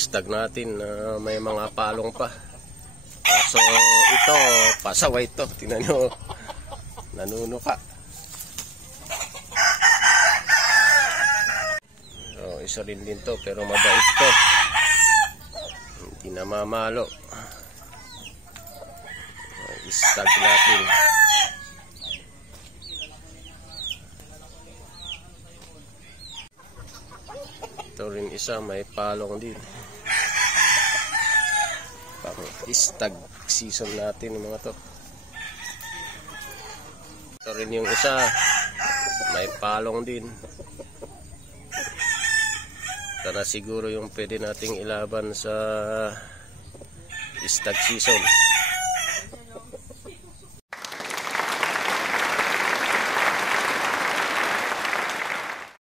stag natin na may mga palong pa. So ito, pasaway ito. Tingnan nyo, nanunuka. So isa rin din to, pero mabait to. Hindi namamalo. Stag natin. Ito rin isa, may palong din. Pang stag season natin mga to. Ito rin yung isa, may palong din. Ito na siguro yung pwede nating ilaban sa stag season.